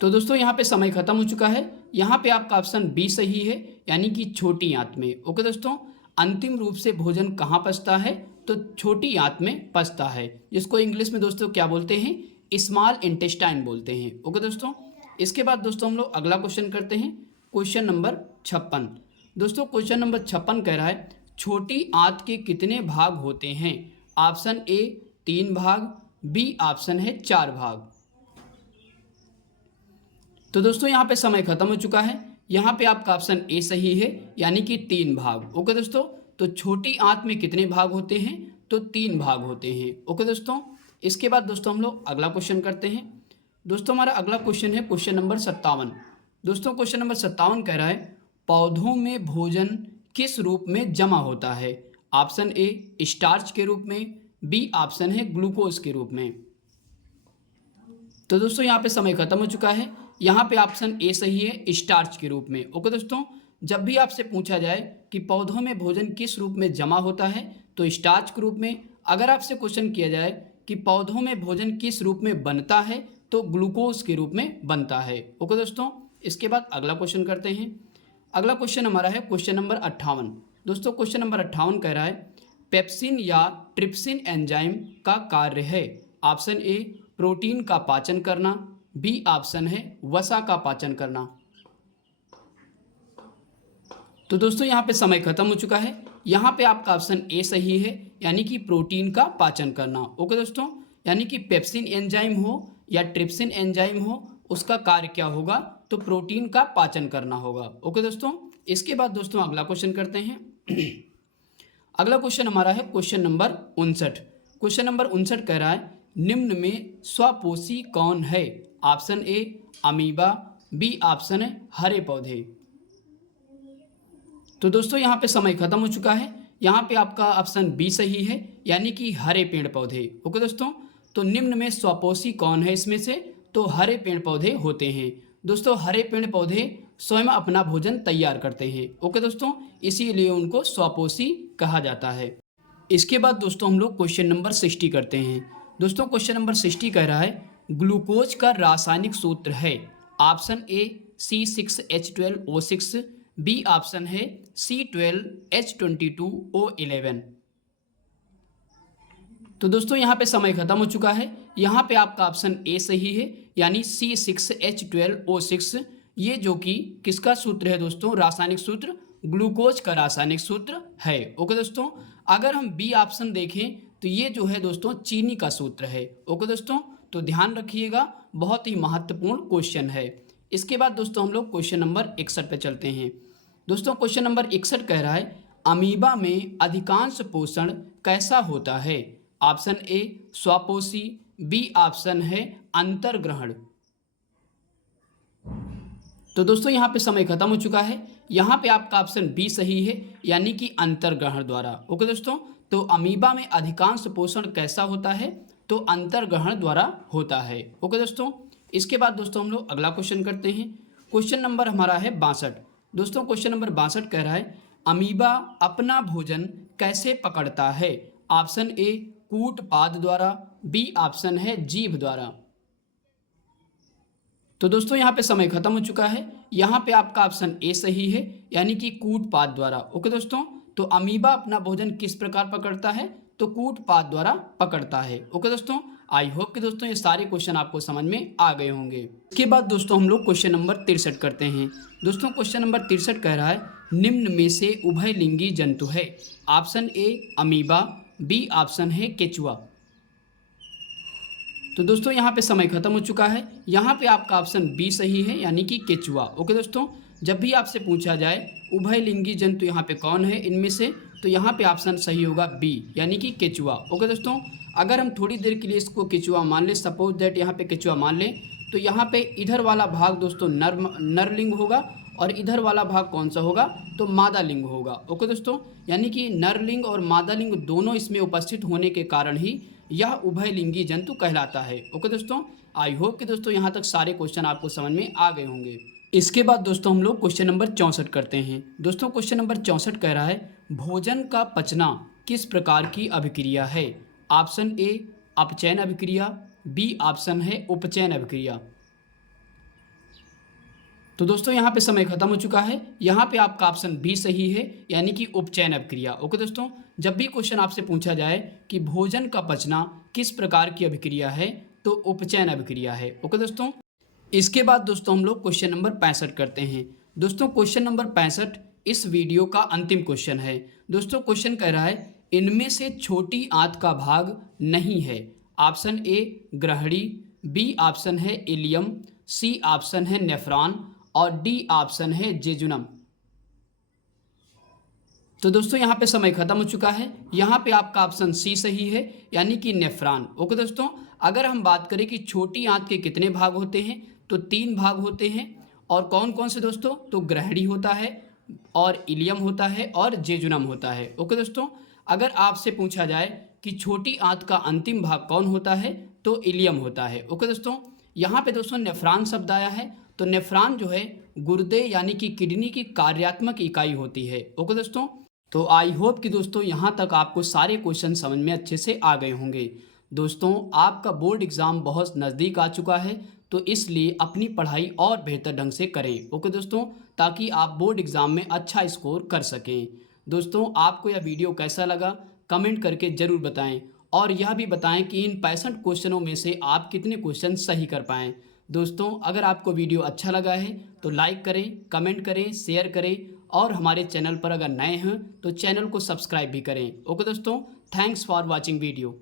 तो दोस्तों यहाँ पे समय खत्म हो चुका है। यहाँ पे आपका ऑप्शन बी सही है, यानी कि छोटी आंत में। ओके दोस्तों, अंतिम रूप से भोजन कहाँ पचता है तो छोटी आंत में पचता है, जिसको इंग्लिश में दोस्तों क्या बोलते हैं, स्मॉल इंटेस्टाइन बोलते हैं। ओके दोस्तों। इसके बाद दोस्तों हम लोग अगला क्वेश्चन करते हैं क्वेश्चन नंबर 56। दोस्तों क्वेश्चन नंबर 56 कह रहा है छोटी आंत के कितने भाग होते हैं। ऑप्शन ए 3 भाग, बी ऑप्शन है 4 भाग। तो दोस्तों यहाँ पे समय खत्म हो चुका है। यहाँ पे आपका ऑप्शन ए सही है, यानी कि 3 भाग। ओके दोस्तों, तो छोटी आंत में कितने भाग होते हैं तो 3 भाग होते हैं। ओके दोस्तों। इसके बाद दोस्तों हम लोग अगला क्वेश्चन करते हैं। दोस्तों हमारा अगला क्वेश्चन है क्वेश्चन नंबर 57। दोस्तों क्वेश्चन नंबर 57 कह रहा है पौधों में भोजन किस रूप में जमा होता है। ऑप्शन ए स्टार्च के रूप में, बी ऑप्शन है ग्लूकोज के रूप में। तो दोस्तों यहाँ पे समय खत्म हो चुका है। यहाँ पे ऑप्शन ए सही है, स्टार्च के रूप में। ओके दोस्तों, जब भी आपसे पूछा जाए कि पौधों में भोजन किस रूप में जमा होता है तो स्टार्च के रूप में। अगर आपसे क्वेश्चन किया जाए कि पौधों में भोजन किस रूप में बनता है तो ग्लूकोज के रूप में बनता है। ओके दोस्तों। इसके बाद अगला क्वेश्चन करते हैं। अगला क्वेश्चन हमारा है क्वेश्चन नंबर 58। दोस्तों क्वेश्चन नंबर 58 कह रहा है पेप्सिन या ट्रिप्सिन एंजाइम का कार्य है। ऑप्शन ए प्रोटीन का पाचन करना, बी ऑप्शन है वसा का पाचन करना। तो दोस्तों यहाँ पे समय खत्म हो चुका है। यहाँ पे आपका ऑप्शन ए सही है, यानी कि प्रोटीन का पाचन करना। ओके दोस्तों, यानी कि पेप्सिन एंजाइम हो या ट्रिप्सिन एंजाइम हो, उसका कार्य क्या होगा तो प्रोटीन का पाचन करना होगा। ओके दोस्तों। इसके बाद दोस्तों अगला क्वेश्चन करते हैं। अगला क्वेश्चन हमारा है क्वेश्चन नंबर 59। क्वेश्चन नंबर 59 कह रहा है निम्न में स्वपोषी कौन है। Option A amoeba, B option है हरे पौधे। तो दोस्तों यहाँ पे समय खत्म हो चुका है। यहाँ पे आपका ऑप्शन बी सही है, यानी कि हरे पेड़ पौधे। ओके दोस्तों, तो निम्न में स्वपोषी कौन है इसमें से तो हरे पेड़ पौधे होते हैं। दोस्तों हरे पेड़ पौधे स्वयं अपना भोजन तैयार करते हैं। ओके दोस्तों, इसीलिए उनको स्वपोषी कहा जाता है। इसके बाद दोस्तों हम लोग क्वेश्चन नंबर 60 करते हैं। दोस्तों क्वेश्चन नंबर 60 कह रहा है ग्लूकोज का रासायनिक सूत्र है। ऑप्शन ए C6H12O6, बी ऑप्शन है C12H22O11। तो दोस्तों यहाँ पे समय खत्म हो चुका है। यहाँ पे आपका ऑप्शन ए सही है, यानी C6H12O6। ये जो कि किसका सूत्र है दोस्तों, रासायनिक सूत्र, ग्लूकोज का रासायनिक सूत्र है। ओके दोस्तों, अगर हम बी ऑप्शन देखें तो ये जो है दोस्तों चीनी का सूत्र है। ओके दोस्तों, तो ध्यान रखिएगा, बहुत ही महत्वपूर्ण क्वेश्चन है। इसके बाद दोस्तों हम लोग क्वेश्चन नंबर 61 पे चलते हैं। दोस्तों क्वेश्चन नंबर 61 कह रहा है अमीबा में अधिकांश पोषण कैसा होता है। ऑप्शन ए स्वपोषी, बी ऑप्शन है अंतर्ग्रहण। तो दोस्तों यहाँ पे समय खत्म हो चुका है। यहाँ पे आपका ऑप्शन बी सही है, यानी कि अंतर्ग्रहण द्वारा। ओके दोस्तों, तो अमीबा में अधिकांश पोषण कैसा होता है तो अंतर्ग्रहण द्वारा होता है। ओके दोस्तों, इसके बाद दोस्तों हम लोग अगला क्वेश्चन करते हैं। क्वेश्चन नंबर हमारा है 62। दोस्तों क्वेश्चन नंबर 62 कह रहा है अमीबा अपना भोजन कैसे पकड़ता है। ऑप्शन ए कूट पाद द्वारा, बी ऑप्शन है जीभ द्वारा। तो दोस्तों यहाँ पे समय खत्म हो चुका है। यहाँ पे आपका ऑप्शन ए सही है, यानी कि कूट पाद द्वारा। ओके दोस्तों, तो अमीबा अपना भोजन किस प्रकार पकड़ता है, तो कूट पाद द्वारा पकड़ता है। ओके दोस्तों, आई होप कि दोस्तों ये सारे क्वेश्चन आपको समझ में आ गए होंगे। इसके बाद दोस्तों हम लोग क्वेश्चन नंबर 63 करते हैं। दोस्तों क्वेश्चन नंबर 63 कह रहा है निम्न में से उभयलिंगी जंतु है। Option A amoeba, B option है केचुआ। तो दोस्तों यहाँ पे समय खत्म हो चुका है। यहाँ पे आपका ऑप्शन बी सही है, यानी कि केचुआ। ओके दोस्तों, जब भी आपसे पूछा जाए उभयलिंगी जंतु यहाँ पे कौन है इनमें से, तो यहाँ पे ऑप्शन सही होगा बी, यानी कि केचुआ। ओके दोस्तों, अगर हम थोड़ी देर के लिए इसको केचुआ मान लें, सपोज दैट यहाँ पे केचुआ मान लें, तो यहाँ पे इधर वाला भाग दोस्तों नरलिंग होगा और इधर वाला भाग कौन सा होगा, तो मादा लिंग होगा। ओके दोस्तों, यानी कि नरलिंग और मादा लिंग दोनों इसमें उपस्थित होने के कारण ही यह उभयलिंगी जंतु कहलाता है। ओके दोस्तों, आई होप कि दोस्तों यहाँ तक सारे क्वेश्चन आपको समझ में आ गए होंगे। इसके बाद दोस्तों हम लोग क्वेश्चन नंबर 64 करते हैं। दोस्तों क्वेश्चन नंबर 64 कह रहा है भोजन का पचना किस प्रकार की अभिक्रिया है। ऑप्शन ए अपचयन अभिक्रिया, बी ऑप्शन है उपचयन अभिक्रिया। तो दोस्तों यहाँ पे समय खत्म हो चुका है। यहाँ पे आपका ऑप्शन बी सही है, यानी कि उपचयन अभिक्रिया। ओके दोस्तों, जब भी क्वेश्चन आपसे पूछा जाए कि भोजन का पचना किस प्रकार की अभिक्रिया है, तो उपचयन अभिक्रिया है। ओके दोस्तों, इसके बाद दोस्तों हम लोग क्वेश्चन नंबर 65 करते हैं। दोस्तों क्वेश्चन नंबर 65 इस वीडियो का अंतिम क्वेश्चन है। दोस्तों क्वेश्चन कह रहा है इनमें से छोटी आंत का भाग नहीं है। ऑप्शन ए ग्रहणी, बी ऑप्शन है इलियम, सी ऑप्शन है नेफ्रॉन और डी ऑप्शन है जेजुनम। तो दोस्तों यहाँ पे समय खत्म हो चुका है। यहाँ पे आपका ऑप्शन सी सही है, यानी कि नेफ्रॉन। ओके दोस्तों, अगर हम बात करें कि छोटी आंत के कितने भाग होते हैं, तो 3 भाग होते हैं। और कौन कौन से दोस्तों, तो ग्रहणी होता है और इलियम होता है और जेजुनम होता है। ओके दोस्तों, अगर आपसे पूछा जाए कि छोटी आंत का अंतिम भाग कौन होता है, तो इलियम होता है। ओके दोस्तों, यहाँ पे दोस्तों नेफ्रॉन शब्द आया है, तो नेफ्रॉन जो है गुर्दे यानी कि किडनी की कार्यात्मक इकाई होती है। ओके दोस्तों, तो आई होप कि दोस्तों यहाँ तक आपको सारे क्वेश्चन समझ में अच्छे से आ गए होंगे। दोस्तों आपका बोर्ड एग्ज़ाम बहुत नज़दीक आ चुका है, तो इसलिए अपनी पढ़ाई और बेहतर ढंग से करें। ओके दोस्तों, ताकि आप बोर्ड एग्ज़ाम में अच्छा स्कोर कर सकें। दोस्तों आपको यह वीडियो कैसा लगा कमेंट करके ज़रूर बताएं, और यह भी बताएं कि इन 65 क्वेश्चनों में से आप कितने क्वेश्चन सही कर पाएँ। दोस्तों अगर आपको वीडियो अच्छा लगा है तो लाइक करें, कमेंट करें, शेयर करें, और हमारे चैनल पर अगर नए हैं तो चैनल को सब्सक्राइब भी करें। ओके दोस्तों, थैंक्स फॉर वॉचिंग वीडियो।